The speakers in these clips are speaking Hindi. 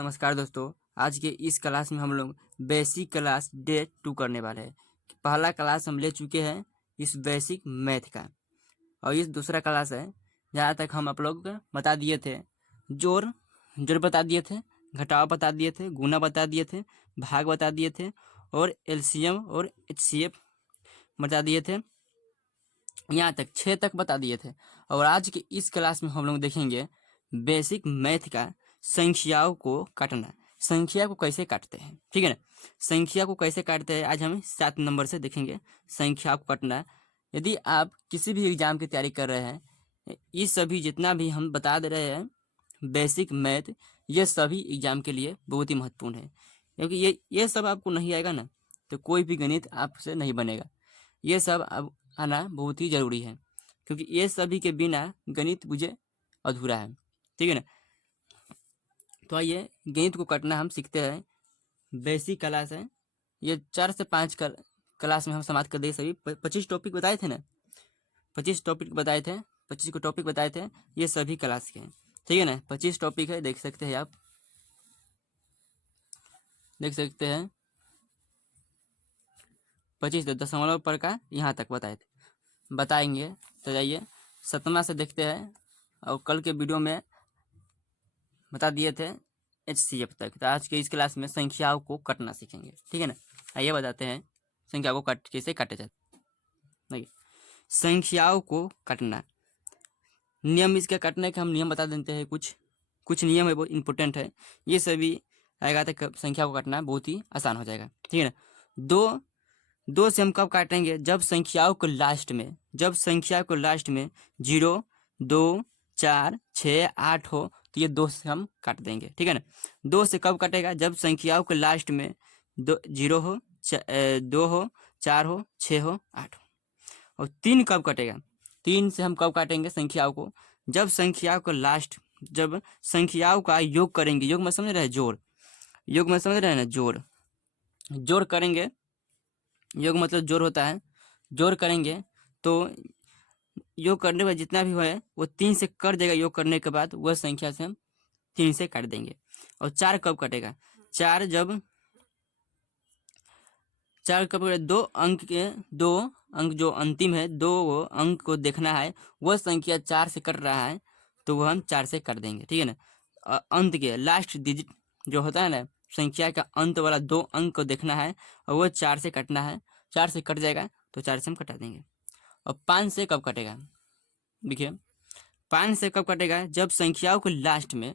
नमस्कार दोस्तों। आज के इस क्लास में हम लोग बेसिक क्लास डे 2 करने वाले हैं। पहला क्लास हम ले चुके हैं इस बेसिक मैथ का, और इस दूसरा क्लास है जहाँ तक हम आप लोग को बता दिए थे जोड़ जोड़ बता दिए थे, घटाव बता दिए थे, गुना बता दिए थे, भाग बता दिए थे और एलसीएम और एचसीएफ बता दिए थे। यहाँ तक 6 तक बता दिए थे। और आज के इस क्लास में हम लोग देखेंगे बेसिक मैथ का संख्याओं को काटना, संख्या को कैसे काटते हैं। ठीक है ना, संख्या को कैसे काटते हैं आज हम 7 नंबर से देखेंगे संख्या को काटना। यदि आप किसी भी एग्जाम की तैयारी कर रहे हैं, ये सभी जितना भी हम बता दे रहे हैं बेसिक मैथ, ये सभी एग्जाम के लिए बहुत ही महत्वपूर्ण है, क्योंकि ये सब आपको नहीं आएगा ना तो कोई भी गणित आपसे नहीं बनेगा। ये सब अब आना बहुत ही ज़रूरी है, क्योंकि ये सभी के बिना गणित मुझे अधूरा है। ठीक है ना, तो आइए गणित को काटना हम सीखते हैं। बेसिक क्लास है ये, 4 से 5 क्लास में हम समाप्त कर देंगे। सभी 25 टॉपिक बताए थे ना, 25 टॉपिक बताए थे, 25 को टॉपिक बताए थे, ये सभी क्लास के हैं। ठीक है ना, 25 टॉपिक है, देख सकते हैं आप, देख सकते हैं 25 दशमलव पर का यहाँ तक बताए थे, बताएंगे। तो जाइए 7वां से देखते हैं, और कल के वीडियो में बता दिए थे एचसीएफ तक। तो आज के इस क्लास में संख्याओं को काटना सीखेंगे। ठीक है ना, आइए बताते हैं संख्या को कैसे काटे जाते। देखिए, संख्याओं को काटना, नियम इसके काटने का हम नियम बता देते हैं। कुछ नियम है, बहुत इंपॉर्टेंट है। ये सभी आएगा तो संख्या को काटना बहुत ही आसान हो जाएगा। ठीक है ना, दो से हम कब काटेंगे, जब संख्याओं को लास्ट में, जब संख्या को लास्ट में 0, 2, 4, 6, 8 हो तो ये 2 से हम काट देंगे। ठीक है ना, 2 से कब कटेगा, जब संख्याओं के लास्ट में 0 हो, 2 हो, 4 हो, 6 हो, 8 हो। और 3 कब कटेगा, 3 से हम कब काटेंगे संख्याओं को, जब संख्याओं को लास्ट, जब संख्याओं का योग करेंगे। योग में समझ रहे हैं, जोड़, योग में समझ रहे हैं ना, जोड़ करेंगे। योग मतलब जोड़ होता है, जोड़ करेंगे तो योग करने पर जितना भी है वो 3 से कट जाएगा। योग करने के बाद वह संख्या से हम 3 से काट देंगे। और 4 कब कटेगा, 4 कब कटेगा, 2 अंक जो अंतिम है, 2 अंक को देखना है, वह संख्या 4 से कट रहा है तो वह हम 4 से काट देंगे। ठीक है ना, अंत के लास्ट डिजिट जो होता है ना, संख्या का अंत वाला 2 अंक को देखना है और वह 4 से कटना है। 4 से कट जाएगा तो 4 से हम कटा देंगे। और 5 से कब कटेगा, देखिए 5 से कब कटेगा, जब संख्याओं को लास्ट में,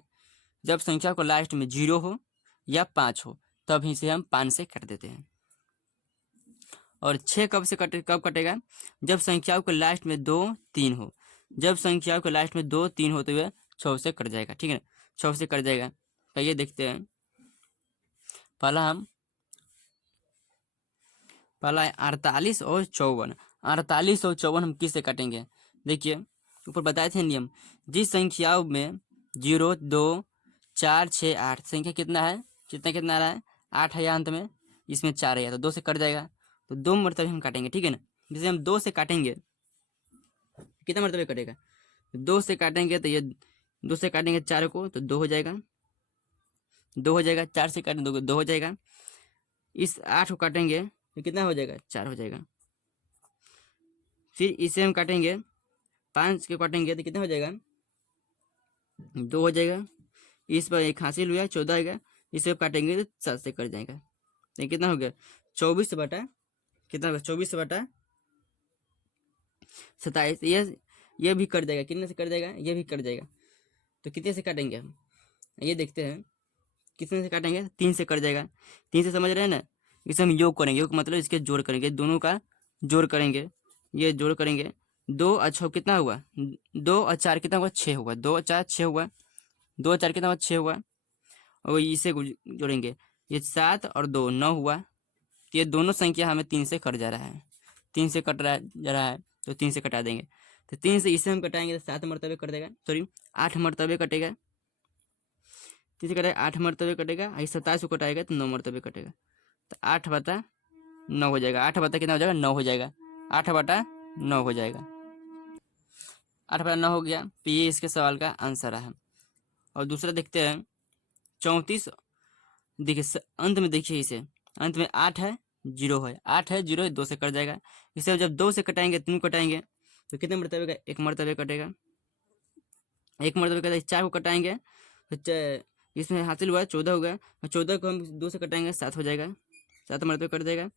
जब संख्या को लास्ट में 0 हो या 5 हो तब इसे हम 5 से कट देते हैं। और 6 कब कटेगा, जब संख्याओं को लास्ट में 2, 3 हो, जब संख्याओं के लास्ट में 2, 3 हो तो वह 6 से कट जाएगा। ठीक है ना, 6 से कट जाएगा। तो ये देखते हैं, पहला है 48 और 54। 48 और 54 हम किससे काटेंगे, देखिए ऊपर बताए थे नियम, जिस संख्याओं में 0, 2, 4, 6, 8 संख्या कितना है, कितना आ रहा है, 8 है या अंत में, इसमें 4 है तो 2 से कट जाएगा। तो 2 मरतबे हम काटेंगे। ठीक है ना, जैसे हम 2 से काटेंगे, कितना मरतबे कटेगा, 2 से काटेंगे तो ये 2 से काटेंगे 4 को तो 2 हो जाएगा, 2 हो जाएगा। 4 से काटेंगे तो 2 हो जाएगा। इस 8 को काटेंगे तो कितना हो जाएगा, 4 हो जाएगा। फिर इसे हम काटेंगे, 5 के काटेंगे तो कितना हो जाएगा, 2 हो जाएगा। इस पर एक हासिल हुआ 14 आएगा, इसे काटेंगे तो 7 से कट जाएगा। तो कितना हो गया, 24 बटा कितना होगा, 24 बटा 27। ये भी कट जाएगा, कितने से कट जाएगा, ये भी कट जाएगा। तो कितने से काटेंगे हम, ये देखते हैं कितने से काटेंगे, 3 से कट जाएगा। 3 से समझ रहे हैं ना, इसे हम योग करेंगे, योग मतलब इसके जोड़ करेंगे, दोनों का जोड़ करेंगे, ये जोड़ करेंगे। 2 और 6 कितना हुआ, 2 और 4 कितना हुआ, 6 हुआ, 2 और 4 6 हुआ, 2 और 4 कितना हुआ, 6 हुआ। और इसे जोड़ेंगे, ये 7 और 2 9 हुआ। तो ये दोनों संख्या हमें 3 से कट जा रहा है, 3 से कट जा रहा है तो 3 से कटा देंगे। तो 3 से इसे हम कटाएंगे तो 7 मरतबे कट देगा, सॉरी 8 मरतबे कटेगा। 3 से कटेगा 8 मरतबे कटेगा, 27 को कटाएगा तो 9 मरतबे कटेगा। तो 8 बटा 9 हो जाएगा। 8 बटा कितना हो जाएगा, 9 हो जाएगा। 8 बटा 9 हो जाएगा, 8 बटा 9 हो गया। तो ये इसके सवाल का आंसर है। और दूसरा देखते हैं 34 देखिए अंत में, देखिए इसे अंत में 8 है 0 है, 8 है 0 है, 2 से कट जाएगा। इसे जब 2 से कटाएंगे 3 कटाएंगे तो कितने मरतबे का, एक मरतबे कटेगा, एक मरतबे का। 4 को कटाएंगे तो इसमें हासिल हुआ 14 हो गया, 14 को हम 2 से कटाएंगे 7 हो जाएगा, 7 मरतबे कट जाएगा।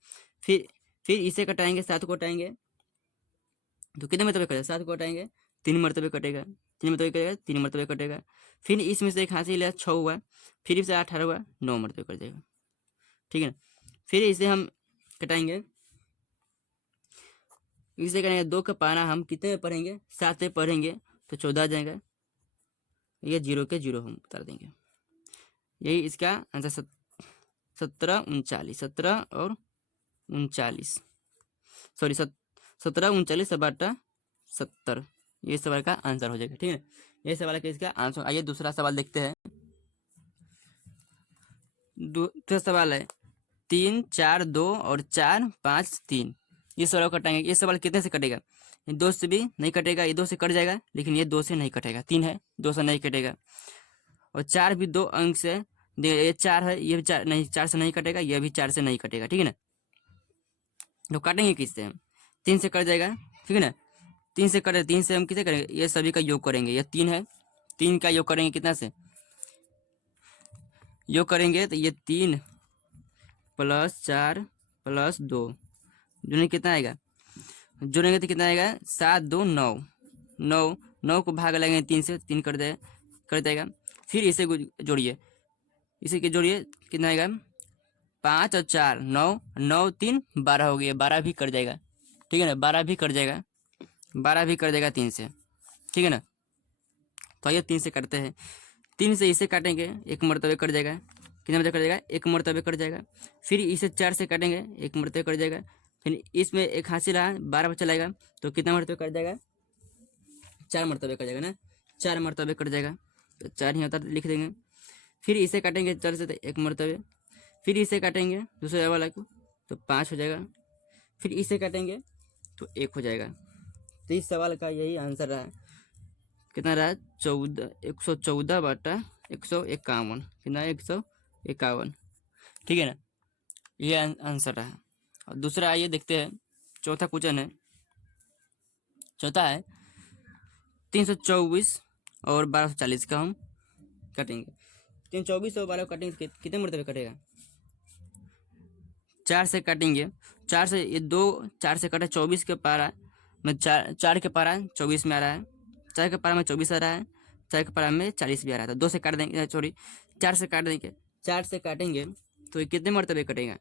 फिर इसे कटाएंगे, 7 को कटाएंगे तो कितने मरतबे कटेगा, 7 को कटाएंगे 3 मरतबे कटेगा, 3 मरतबे कटेगा, 3 मरतबे कटेगा। फिर इसमें से एक हासिल है 6 हुआ, फिर से 18 हुआ, 9 मरतबे कट जाएगा, ठीक है ना। फिर इसे हम कटाएंगे, इसे करेंगे 2 का पाना हम कितने में पढ़ेंगे, 7 में पढ़ेंगे तो 14 आ जाएगा, ये 0 के 0 हम बता देंगे। यही इसका आंसर 17 39, 17 और 39, सॉरी 17 39 बटा 70, ये सवाल का आंसर हो जाएगा, ठीक है। ये सवाल का इसका आंसर। आइए दूसरा सवाल देखते हैं। दूसरा सवाल है 3 4 2 और 4 5 3, ये सवाल कटाएंगे। ये सवाल कितने से कटेगा, ये 2 से भी नहीं कटेगा, ये 2 से कट जाएगा, लेकिन ये 2 से नहीं कटेगा, 3 है 2 से नहीं कटेगा। और 4 भी 2 अंक से, ये 4 है, ये भी 4 नहीं, 4 से नहीं कटेगा, ये भी 4 से नहीं कटेगा, ठीक है ना। तो काटेंगे किससे हम, 3 से कट जाएगा, ठीक है ना। 3 से कटे, 3 से हम किसे करेंगे, ये सभी का योग करेंगे, ये 3 है, 3 का योग करेंगे कितना से, योग करेंगे तो ये 3 + 4 + 2 जोड़ेंगे कितना आएगा, जोड़ेंगे तो कितना आएगा 7 2 9, 9 9 को भाग लगाएंगे 3 से, 3 कर जाएगा। फिर इसे जोड़िए, इसे के जोड़िए कितना आएगा, 5 और 4 9, 9 3 12 हो गया, 12 भी कट जाएगा, ठीक है ना, 12 भी कट जाएगा, 12 भी कट जाएगा 3 से, ठीक है ना। तो आइए 3 से काटते हैं, 3 से इसे काटेंगे, एक मरतबे कट जाएगा, कितने मरतबे कट जाएगा, एक मरतबे कट जाएगा। फिर इसे 4 से काटेंगे, एक मरतबे कट जाएगा। फिर इसमें एक हासिल रहा 12 बचा लाएगा, तो कितना मरतबे कट जाएगा, 4 मरतबे कट जाएगा ना, 4 मरतबे कट जाएगा, तो 4 ही होता लिख देंगे। फिर इसे काटेंगे 4 से तो एक मरतबे, फिर इसे काटेंगे दूसरे वाला को तो 5 हो जाएगा, फिर इसे काटेंगे तो 1 हो जाएगा। तो इस सवाल का यही आंसर रहा, कितना रहा 14, 114 बटा 151, कितना 151, ठीक है ना, ये आंसर रहा। और दूसरा आइए देखते हैं, चौथा क्वेश्चन है, चौथा है 324 और 1240 का हम काटेंगे। 324 और 12 काटेंगे तो कितने मरतबे कटेगा, 4 से काटेंगे, 4 से ये 2, 4 से कटा 24 के पारा में, 4 के पारा 24 में आ रहा है, 4 के पारा में 24 आ रहा है, 4 के पारा में 40 भी आ रहा था। 2 से काट देंगे, सॉरी 4 से काट देंगे, 4 से काटेंगे तो ये कितने मरतबे कटेगा,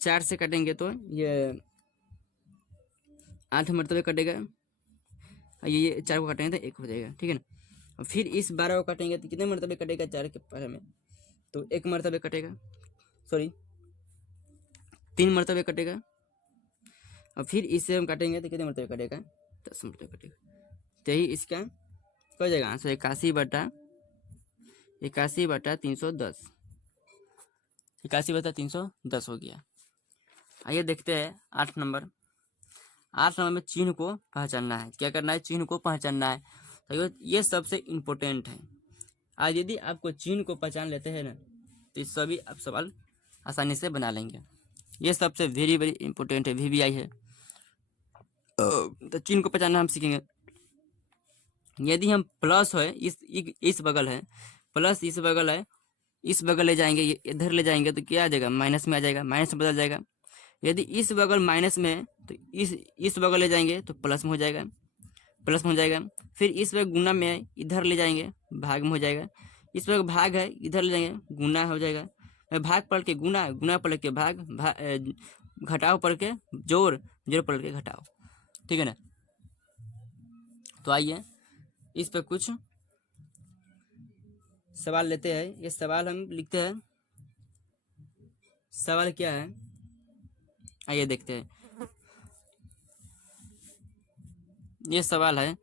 4 से काटेंगे तो ये 8 मरतबे कटेगा, ये 4 को काटेंगे तो 1 हो जाएगा, ठीक है ना। और फिर इस 12 को काटेंगे तो कितने मरतबे कटेगा, 4 के पारा में तो 1 मरतबे कटेगा, सॉरी 3 मरतबे कटेगा। और फिर इससे हम काटेंगे तो कितने मरतबे कटेगा, 10 मरतबे कटेगा। तो यही इसका हो जाएगा आंसर 81 बटा 310, 81 बटा 310 हो गया। आइए देखते हैं 8 नंबर। 8 नंबर में चिन्ह को पहचानना है, क्या करना है, चिन्ह को पहचानना है। तो ये सबसे इम्पोर्टेंट है। आज यदि आपको चिन्ह को पहचान लेते हैं ना तो ये सभी आप सवाल आसानी से बना लेंगे। ये सबसे वेरी वेरी इंपॉर्टेंट है, VBI है। तो चिन्ह को पहचानना हम सीखेंगे। यदि हम प्लस है, इस बगल है, प्लस इस बगल है, इस बगल ले जाएंगे, इधर ले जाएंगे तो क्या आ जाएगा, माइनस में आ जाएगा, माइनस में बदल जाएगा। यदि इस बगल माइनस में है तो इस बगल ले जाएंगे तो प्लस में हो जाएगा, प्लस में हो जाएगा। फिर इस बगल गुना में है, इधर ले जाएंगे भाग में हो जाएगा। इस बगल भाग है, इधर ले जाएंगे गुना हो जाएगा। भाग पलट के गुना, गुना पलट के भाग, घटाव पलट के जोड़, जोड़ पलट के घटाव, ठीक है ना। तो आइए इस पर कुछ सवाल लेते हैं। ये सवाल हम लिखते हैं, सवाल क्या है आइए देखते हैं। ये सवाल है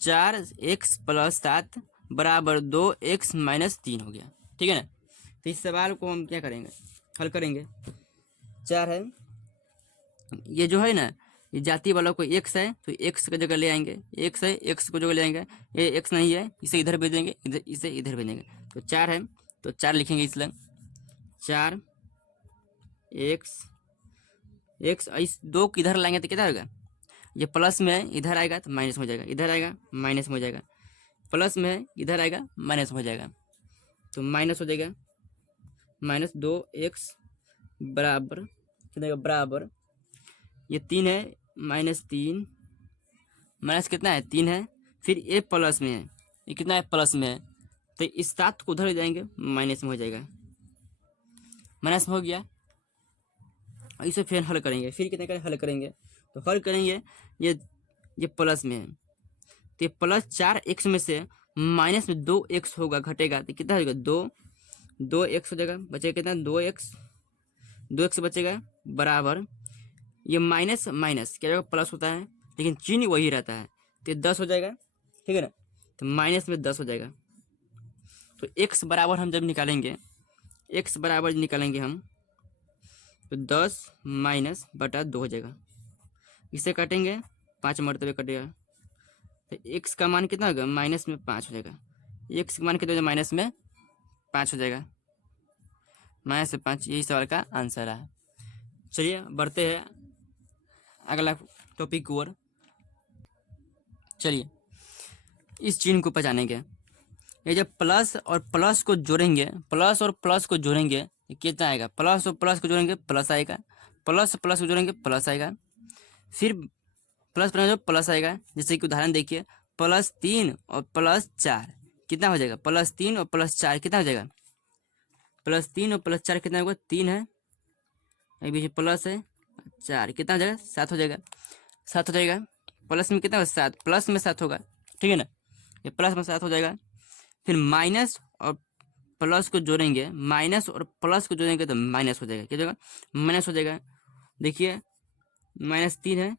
4x + 7 = 2x - 3 हो गया, ठीक है ना। तो इस सवाल को हम क्या करेंगे, हल करेंगे। 4 है, ये जो है ना, ये जाति वाला को x है तो x की जगह ले आएंगे, x है x को जगह ले आएंगे, ये x नहीं है इसे इधर भेज देंगे, इसे इधर भेज देंगे। तो 4 है तो 4 लिखेंगे इसलिए 4 एक्स एक्स, इस 2 को इधर लाएंगे तो कितना होगा, ये प्लस में है इधर आएगा तो माइनस में हो जाएगा, इधर आएगा माइनस में हो जाएगा, प्लस में है इधर आएगा माइनस में हो जाएगा, तो माइनस हो जाएगा -2x बराबर कितना होगा, बराबर ये 3 है -3 माइनस कितना है 3 है, फिर ये प्लस में है, ये कितना है प्लस में है, तो इस 7 को उधर ले जाएंगे माइनस में हो जाएगा, माइनस में हो गया। इसे फिर हल करेंगे, फिर कितने का हल करेंगे, तो हल करेंगे ये प्लस में है, तो ये +4x में से माइनस में 2x होगा, घटेगा तो कितना होगा 2x हो जाएगा, बचेगा कितना 2x बचेगा, बराबर ये माइनस माइनस क्या होगा प्लस होता है, लेकिन चिन्ह वही रहता है, तो 10 हो जाएगा, ठीक है ना, तो माइनस में 10 हो जाएगा। तो x बराबर हम जब निकालेंगे, x बराबर निकालेंगे हम, तो 10 -2 हो जाएगा, इसे काटेंगे 5 मरतबे कटेगा, तो x का मान कितना होगा -5 हो जाएगा, x का मान कितना होगा -5 हो जाएगा, -5, यही सवाल का आंसर है। चलिए बढ़ते हैं अगला टॉपिक की ओर। चलिए इस चिन्ह को पहचानेंगे, ये जब प्लस और प्लस को जोड़ेंगे, प्लस और प्लस को जोड़ेंगे ये कितना आएगा, प्लस और प्लस को जोड़ेंगे प्लस आएगा, प्लस प्लस को जोड़ेंगे प्लस आएगा, फिर प्लस प्लस जो प्लस आएगा, जैसे कि उदाहरण देखिए +3 और +4 कितना हो जाएगा, +3 और +4 कितना हो जाएगा, +3 और +4 कितना होगा 3 है, अभी बीच प्लस है 4 कितना हो जाएगा 7 हो जाएगा, 7 हो जाएगा, प्लस में कितना होगा 7, प्लस में 7 होगा, ठीक है ना, ये प्लस में 7 हो जाएगा। फिर माइनस और प्लस को जोड़ेंगे, माइनस और प्लस को जोड़ेंगे तो माइनस हो जाएगा, क्या हो जाएगा माइनस हो जाएगा, देखिए -3 है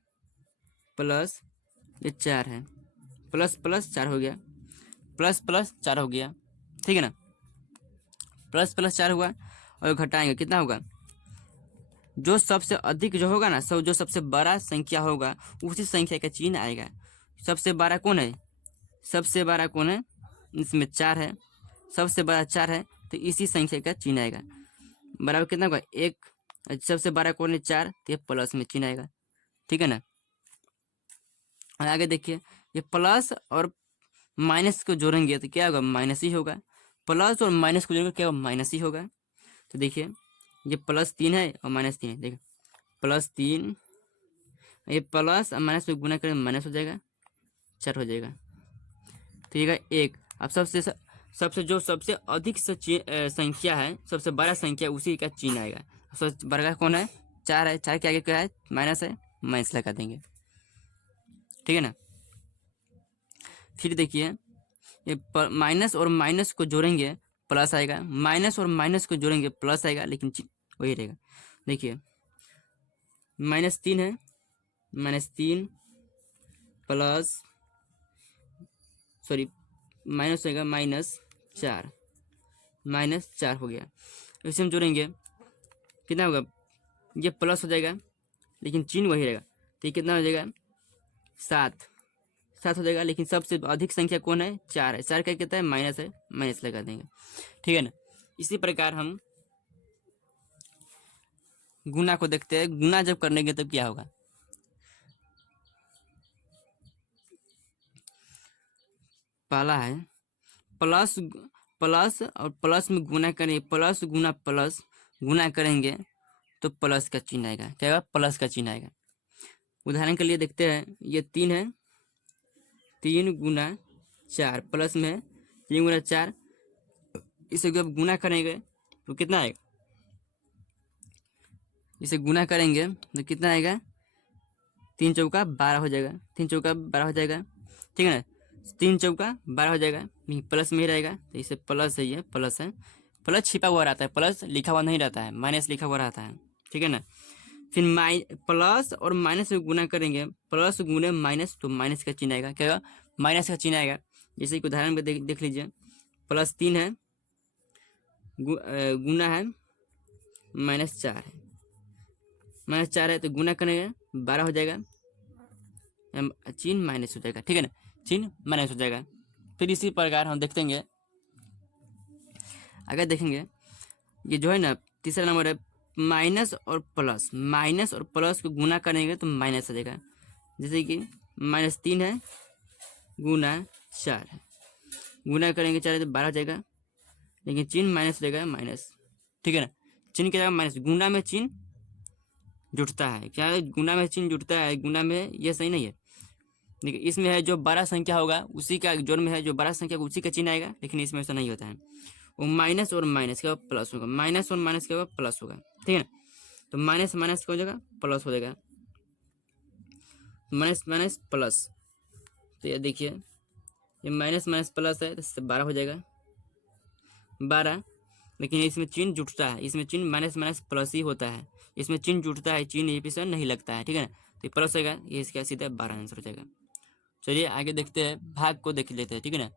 प्लस ये 4 है, प्लस प्लस 4 हो गया, प्लस प्लस 4 हो गया, ठीक है ना, प्लस प्लस 4 हुआ, और घटाएंगे कितना होगा, जो सबसे अधिक जो होगा ना, जो सबसे बड़ा संख्या होगा उसी संख्या का चिन्ह आएगा। सबसे बड़ा कौन है, सबसे बड़ा कौन है, इसमें 4 है, सबसे बड़ा 4 है, तो इसी संख्या का चिन्ह आएगा, बराबर कितना होगा 1, सबसे बड़ा कौन है 4, तो ये प्लस में चिन्ह आएगा, ठीक है ना। और आगे देखिए ये प्लस और माइनस को जोड़ेंगे तो क्या होगा माइनस ही होगा, प्लस और माइनस को जोड़ेंगे क्या होगा माइनस ही होगा, तो देखिए ये +3 है और -3 है, देखिए +3, ये प्लस और माइनस में गुना करें माइनस हो जाएगा 4 हो जाएगा, तो ये 1। अब सबसे जो सबसे अधिक संख्या है, सबसे बड़ा संख्या उसी का चिन्ह आएगा, सबसे बड़ा कौन है 4 है, 4 के आगे क्या है माइनस है, माइनस लगा देंगे, ठीक है ना। फिर देखिए ये माइनस और माइनस को जोड़ेंगे प्लस आएगा, माइनस और माइनस को जोड़ेंगे प्लस आएगा, लेकिन वही रहेगा, देखिए -3 है, -3 प्लस सॉरी माइनस होगा -4, -4 हो गया, इसे हम जोड़ेंगे कितना होगा, ये प्लस हो जाएगा लेकिन चिन्ह वही रहेगा, तो ये कितना हो जाएगा 7 हो जाएगा, लेकिन सबसे अधिक संख्या कौन है 4 है, 4 का कितना है माइनस है, माइनस लगा देंगे, ठीक है ना। इसी प्रकार हम गुना को देखते हैं, गुना जब करने तब क्या होगा, पहला है प्लस, प्लस और प्लस में गुना करेंगे, प्लस गुना प्लस गुना करेंगे तो प्लस का चिन्ह आएगा, क्या होगा प्लस का चिन्ह आएगा। उदाहरण के लिए देखते हैं, ये 3 है, 3 गुना 4 प्लस में है 3 गुना 4, इसे जब गुना करेंगे तो कितना आएगा, इसे गुना करेंगे तो कितना आएगा 3 चौका 12 हो जाएगा, 3 चौका 12 हो जाएगा, ठीक है ना, 3 चौका 12 हो जाएगा, प्लस में ही रहेगा, तो इसे प्लस है, ये प्लस है, प्लस छिपा हुआ रहता है, प्लस लिखा हुआ नहीं रहता है, माइनस लिखा हुआ रहता है, ठीक है ना। फिर प्लस और माइनस में गुना करेंगे, प्लस गुने माइनस तो माइनस का चिन्ह आएगा, क्या माइनस का चिन्ह आएगा। जैसे कि उदाहरण में देख लीजिए, +3 है, गुना है -4 है, -4 है तो गुना करेंगे 12 हो जाएगा, चिन्ह माइनस हो जाएगा, ठीक है ना, चिन्ह माइनस हो जाएगा। फिर इसी प्रकार हम देखेंगे आगे देखेंगे ये जो है ना तीसरा नंबर है माइनस और प्लस को गुना करेंगे तो माइनस आ जाएगा। जैसे कि -3 है गुना 4 है, गुना करेंगे 4 तो 12 हो जाएगा, लेकिन चिन्ह माइनस हो जाएगा माइनस, ठीक है ना। चिन्ह क्या माइनस, गुना में चिन्ह जुटता है, क्या है गुना में चिन्ह जुटता है, गुना में ये सही नहीं है। देखिए इसमें है जो बड़ा संख्या होगा उसी का, जोड़ में है जो बड़ा संख्या उसी का चिन्ह आएगा, लेकिन इसमें ऐसा नहीं होता है। वो माइनस और माइनस के बाद प्लस होगा, माइनस और माइनस के बाद प्लस होगा, ठीक है ना। तो माइनस माइनस क्या हो जाएगा, प्लस हो जाएगा, माइनस माइनस प्लस। तो ये देखिए ये माइनस माइनस प्लस है तो 12 हो जाएगा, 12। लेकिन इसमें चिन्ह जुटता है, इसमें चिन्ह माइनस माइनस प्लस ही होता है, इसमें चिन्ह जुटता है, चिन्ह ये पीछे नहीं लगता है, ठीक है ना। तो ये प्लस होगा, ये इसका सीधा 12 आंसर हो जाएगा। चलिए आगे देखते हैं, भाग को देख लेते हैं, ठीक है ना।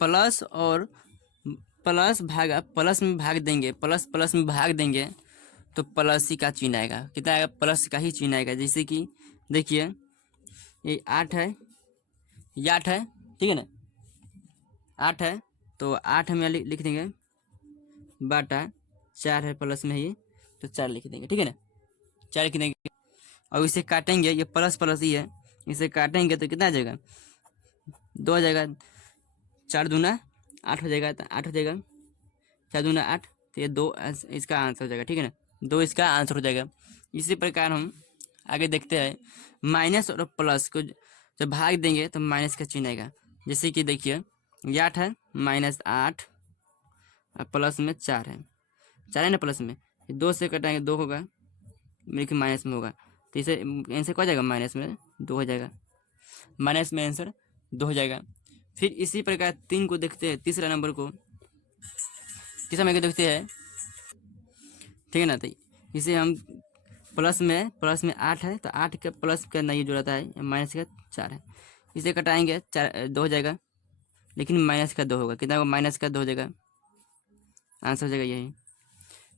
प्लस और प्लस भागा, प्लस में भाग देंगे, प्लस प्लस में भाग देंगे तो प्लस ही का चिन्ह आएगा, कितना आएगा, प्लस का ही चिन्ह आएगा। जैसे कि देखिए ये 8 है, ये 8 है, ठीक है ना, 8 है तो 8 में लिख देंगे बाटा 4 है प्लस में ही, तो 4 लिख देंगे, ठीक है ना, 4 लिख देंगे। और इसे काटेंगे, ये प्लस प्लस ही है, इसे काटेंगे तो कितना आ जाएगा, 2 आ जाएगा, 4 दूना 8 हो जाएगा, तो 8 हो जाएगा, 4 दूना 8, तो ये 2 इसका आंसर हो जाएगा, ठीक है ना, 2 इसका आंसर हो जाएगा। इसी प्रकार हम आगे देखते हैं, माइनस और प्लस को जब भाग देंगे तो माइनस का चिन्ह आएगा। जैसे कि देखिए ये 8 है, -8 और प्लस में 4 है, 4 है ना प्लस में, 2 से कटाएंगे 2 होगा, लेकिन माइनस में होगा, तो इसे आंसर क्या हो जाएगा, माइनस में 2 हो जाएगा, माइनस में आंसर 2 हो जाएगा। फिर इसी प्रकार 3 को देखते हैं, तीसरा नंबर को, तीसरा नंबर को देखते हैं, ठीक है ना। तो इसे हम प्लस में 8 है तो 8 के प्लस का नहीं जुड़ाता है, माइनस का 4 है, इसे कटाएंगे 4 2 हो जाएगा, लेकिन माइनस का 2 होगा, कितना होगा, माइनस का 2 हो जाएगा, आंसर हो जाएगा यही।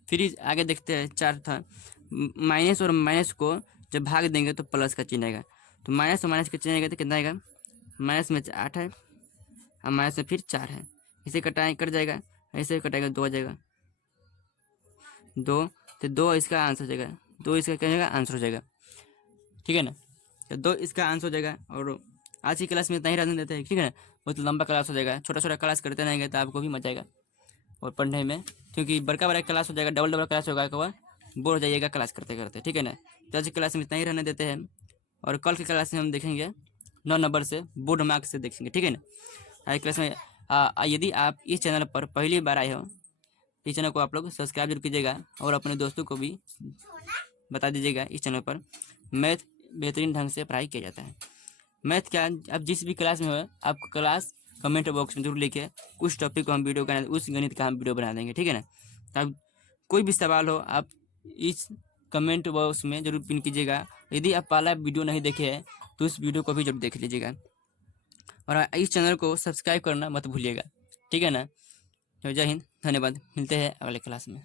फिर आगे देखते हैं 4 था, माइनस और माइनस को जब भाग देंगे तो प्लस का चिन्ह आएगा, तो माइनस और माइनस का चिन्ह आएगा तो कितना आएगा, माइनस में 8 है और माइनस में फिर 4 है, इसे कट जाएगा, ऐसे कटाएगा 2 आ जाएगा, 2, तो 2 इसका आंसर हो जाएगा, 2 इसका क्या जाएगा, आंसर हो जाएगा, ठीक है ना। तो 2 इसका आंसर हो जाएगा। और आज की क्लास में इतना ही रहने देते हैं, ठीक है ना, बहुत लंबा क्लास हो जाएगा, छोटा छोटा क्लास करते रहेंगे तो आपको भी मजा आएगा और पढ़ने में, क्योंकि बड़का बड़ा क्लास हो जाएगा, डबल डबल क्लास होगा, कब बोर हो जाइएगा क्लास करते करते, ठीक है ना। तो आज की क्लास में इतना ही रहने देते हैं, और कल की क्लास में हम देखेंगे 9 नंबर से, बोर्ड मार्क्स से देखेंगे, ठीक है ना। आज क्लास में यदि आप इस चैनल पर पहली बार आए हो, इस चैनल को आप लोग सब्सक्राइब जरूर कीजिएगा और अपने दोस्तों को भी बता दीजिएगा, इस चैनल पर मैथ बेहतरीन ढंग से पढ़ाई किया जाता है। मैथ क्या, आप जिस भी क्लास में हो, आप क्लास कमेंट बॉक्स में जरूर लिखे, उस टॉपिक को हम वीडियो बना, उस गणित का हम वीडियो बना देंगे, ठीक है ना। तो आप कोई भी सवाल हो आप इस कमेंट बॉक्स में जरूर पिन कीजिएगा। यदि आप पहला वीडियो नहीं देखे हैं तो उस वीडियो को भी जरूर देख लीजिएगा, और इस चैनल को सब्सक्राइब करना मत भूलिएगा, ठीक है ना। तो जय हिंद, धन्यवाद, मिलते हैं अगले क्लास में।